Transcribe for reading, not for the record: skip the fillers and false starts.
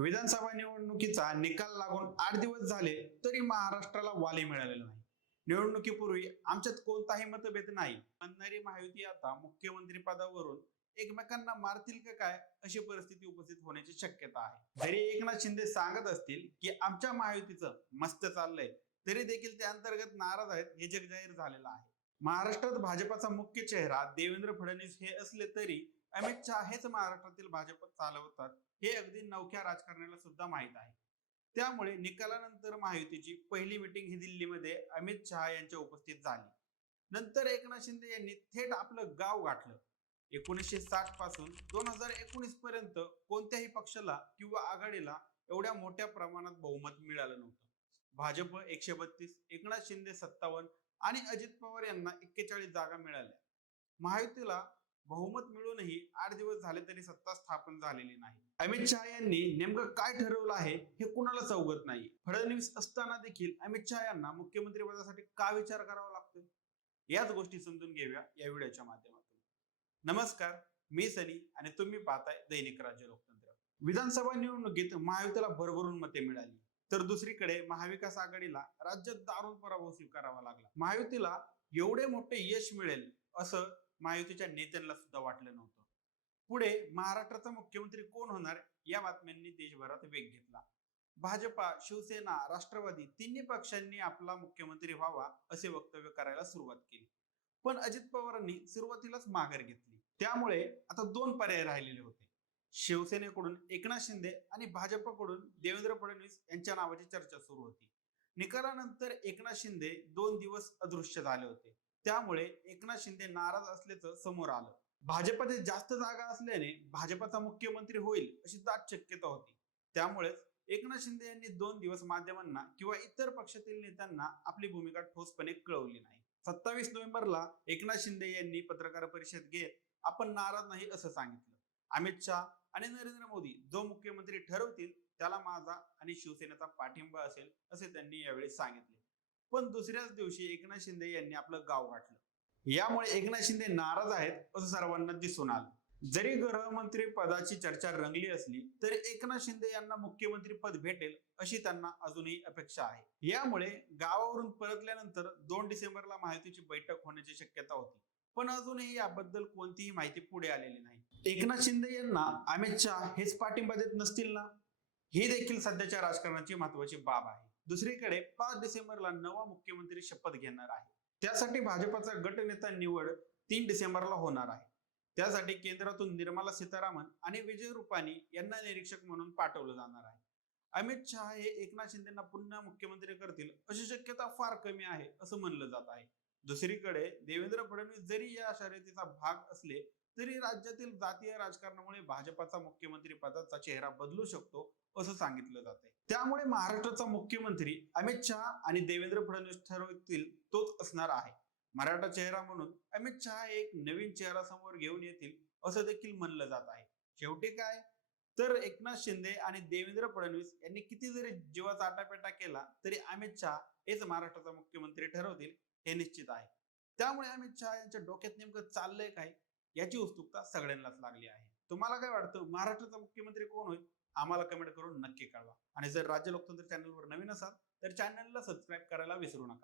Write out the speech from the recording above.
विधानसभा निवडणुकीचा निकाल लागून 8 दिवस झाले तरी महाराष्ट्राला वाली मिळालेलं नाही. निवडणुकीपूर्वी आमच्यात कोणताही मतभेद नाही म्हणणारी महायुती आता मुख्यमंत्री पदावरून एकमेकांना मारतील का काय अशी परिस्थिती उपस्थित होण्याची शक्यता आहे. जरी एकनाथ शिंदे सांगत असतील की आमच्या महायुतीचं मस्त चाललंय, तरी देखील ते अंतर्गत नाराज आहेत हे जगजाहीर झालेलं आहे. महाराष्ट्रात भाजपाचा मुख्य चेहरा देवेंद्र फडणवीस हे असले तरी अमित शहा हेच महाराष्ट्रातील भाजप चालवतात हे अगदी नवख्या राजकारण्याला सुद्धा माहित आहे. त्यामुळे निकालानंतर महायुतीची पहिली मीटिंग ही दिल्लीमध्ये अमित शहा यांच्या उपस्थित झाली. नंतर एकनाथ शिंदे यांनी थेट आपलं गाव गाठलं. 1960 पासून 2019 पर्यंत कोणत्याही पक्षाला किंवा आघाडीला एवढ्या मोठ्या प्रमाणात बहुमत मिळालं नव्हतं. भाजप 132, एकनाथ शिंदे 57 आणि अजित पवार यांना 41 जागा मिळाल्या. महायुतीला बहुमत मिळूनही 8 दिवस झाले तरी सत्ता स्थापन झालेली नाही. अमित शहा यांनी नेमकं काय ठरवलं आहे हे कुणालाच अवगत नाही. फडणवीस असताना देखील अमित शहा यांना मुख्यमंत्री पदासाठी का विचार करावा लागतो, याच गोष्टी समजून घेऊया या व्हिडिओच्या माध्यमातून. नमस्कार, मी सनी आणि तुम्ही पाहताय दैनिक राज्य लोकतंत्र. विधानसभा निवडणुकीत महायुतीला भरभरून मते मिळाली, तर दुसरीकडे महाविकास आघाडीला राज्यात दारुण पराभव स्वीकारावा लागला. महायुतीला एवढे मोठे यश मिळेल असं महायुतीच्या नेत्यांना सुद्धा वाटलं नव्हतं. पुढे महाराष्ट्राचा मुख्यमंत्री कोण होणार या बातम्यांनी देशभरात वेग घेतला. भाजपा, शिवसेना, राष्ट्रवादी तिन्ही पक्षांनी आपला मुख्यमंत्री व्हावा असे वक्तव्य करायला सुरुवात केली. पण अजित पवारांनी सुरुवातीलाच माघार घेतली. त्यामुळे आता दोन पर्याय राहिलेले होते. शिवसेनेकडून एकनाथ शिंदे आणि भाजपकडून देवेंद्र फडणवीस यांच्या नावाची चर्चा सुरू होती. निकालानंतर एकनाथ शिंदे 2 दिवस अदृश्य झाले होते. त्यामुळे एकनाथ शिंदे नाराज असल्याचं समोर आलं. भाजपाचे जास्त जागा असल्याने भाजपाचा मुख्यमंत्री होईल अशी दाट शक्यता होती. त्यामुळेच एकनाथ शिंदे यांनी 2 दिवस माध्यमांना किंवा इतर पक्षातील नेत्यांना आपली भूमिका ठोसपणे कळवली नाही. 27 नोव्हेंबरला एकनाथ शिंदे यांनी पत्रकार परिषद घेत आपण नाराज नाही असं सांगितलं. अमित शहा आणि नरेंद्र मोदी जो मुख्यमंत्री ठरवतील त्याला माझा आणि शिवसेनेचा पाठिंबा असेल असे त्यांनी यावेळी सांगितले. पण दुसऱ्याच दिवशी एकनाथ शिंदे यांनी आपलं गाव गाठलं. यामुळे एकनाथ शिंदे नाराज आहेत असं सर्वांना दिसून आलं. जरी गृहमंत्री पदाची चर्चा रंगली असली तरी एकनाथ शिंदे यांना मुख्यमंत्री पद भेटेल अशी त्यांना अजूनही अपेक्षा आहे. यामुळे गावावरून परतल्यानंतर 2 डिसेंबरला महायुतीची बैठक होण्याची शक्यता होती. पण अजूनही याबद्दल कोणतीही माहिती पुढे आलेली नाही. एकनाथ शिंदे यांना अमित शहा हेच पाठिंबा देत नसतील ना, ही देखील सध्याच्या राजकारणाची महत्वाची बाब आहे. दुसरीकडे 5 डिसेंबरला नवा मुख्यमंत्री शपथ घेणार आहे. त्यासाठी भाजपचा गटनेता निवड 3 डिसेंबरला होणार आहे. त्यासाठी केंद्रातून निर्मला सीतारामन आणि विजय रुपाणी यांना निरीक्षक म्हणून पाठवलं जाणार आहे. अमित शहा हे एकनाथ शिंदेना पुन्हा मुख्यमंत्री करतील अशी शक्यता फार कमी आहे असं म्हणलं जात आहे. दुसरीकडे देवेंद्र फडणवीस जरी या शर्यतीचा भाग असले तरी राज्यातील जातीय राजकारणामुळे भाजपाचा मुख्यमंत्री पदाचा चेहरा बदलू शकतो असं सांगितलं जात आहे. त्यामुळे महाराष्ट्राचा मुख्यमंत्री अमित शहा आणि देवेंद्र फडणवीस ठरवतील तोच असणार आहे. मराठा चेहरा म्हणून अमित शहा एक नवीन चेहरा समोर घेऊन येतील असं देखील म्हणलं जात आहे. शेवटी काय तर एकनाथ शिंदे आणि देवेंद्र फडणवीस यांनी किती जरी जीवाचा आटापेटा केला तरी अमित शहा हेच महाराष्ट्राचा मुख्यमंत्री ठरवतील हे निश्चित आहे. त्यामुळे अमित शहा यांच्या डोक्यात नेमकं चाललंय काय याची उत्सुकता सगळ्यांनाच लागली आहे. तुम्हाला काय वाटतं, महाराष्ट्राचा मुख्यमंत्री कोण होईल? आम्हाला कमेंट करून नक्की कळवा. आणि जर राज्य लोकतंत्र चॅनलवर नवीन असाल तर चॅनलला सबस्क्राईब करायला विसरू नका.